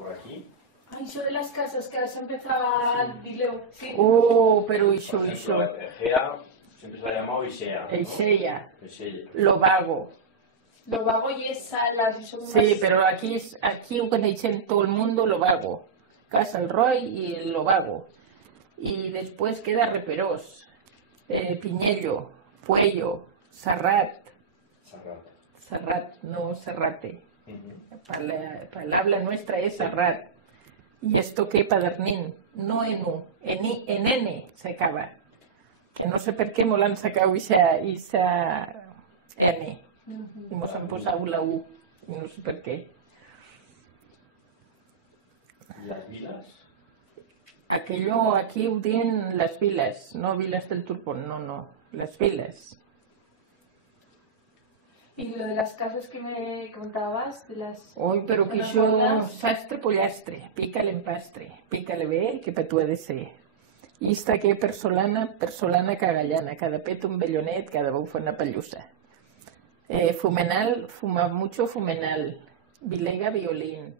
por aquí. Ay, eso de las casas que ahora se empezaba a decirlo. Sí. Oh, pero iso. Por ejemplo, Egea siempre se la ha llamado Isea, ¿no? Eixella, Isella. lo vago. Lo vago y es salas y son Sí, más... pero aquí ho coneixen todo el mundo lo vago. Casa el Roy y el lo vago. Y después queda Reperós, Piñello, Puello, Serrat, no Serrate. Para el habla nuestra es Serrat. Y esto que Padernín, no en U, en N se acaba. Que no sé per què me l'han sacado esa N. Y nos han posado la U, y no sé per què. ¿Y las vilas? Aquello aquí ho diuen les viles, no Vilas del Turbón, no, les viles. Y lo de las casas que me contabas, de las... Oi, però que això, sastre pollastre, pica-le en pastre, pica-le bé, que per tu ha de ser. I està que persolana cagallana, cada pet un vellonet, cada bou fa una pallussa. Fumenal, fuma mucho fumenal, vilega violín.